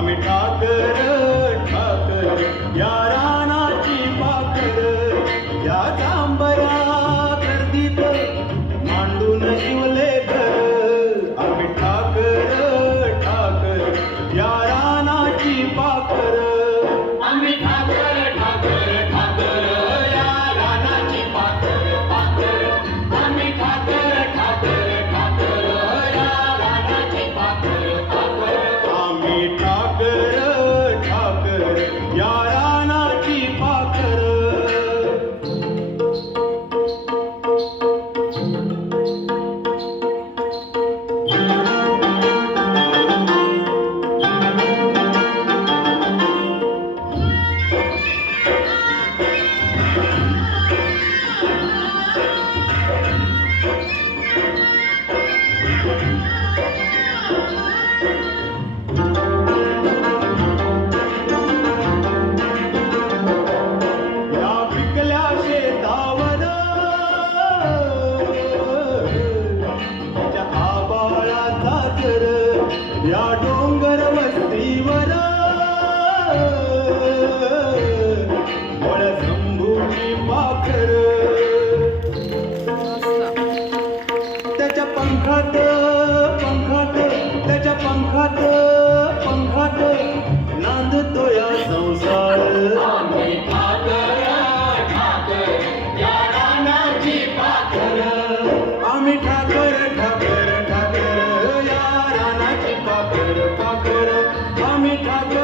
आम्ही ठाकर ठाकर या रानाची पाखर या जांभया गर्दीत मांडून शिवले घर आम्ही ठाकर ठाकर या रानाची पाखर आम्ही ठाकर ठाकर ठाकर या रानाची पाखर पाखर आम्ही ठाकर ठाकर ठाकर या रानाची पाखर पाखर आम्ही ठाकर ठाकर या रानाची पाखर या पिकल्या शेतावर त्या आबाळाचा थर या डोंगर वस्तीवर वळ शंभूची पाखर त्याच्या पंखात पंखात त्याच्या पंखात पंखात नांदतो या संसार आम्ही ठाकर ठाकर या रानाची पाखर आम्ही ठाकर ठाकर ठाकर या रानाची पाखर पाखर आम्ही ठाकर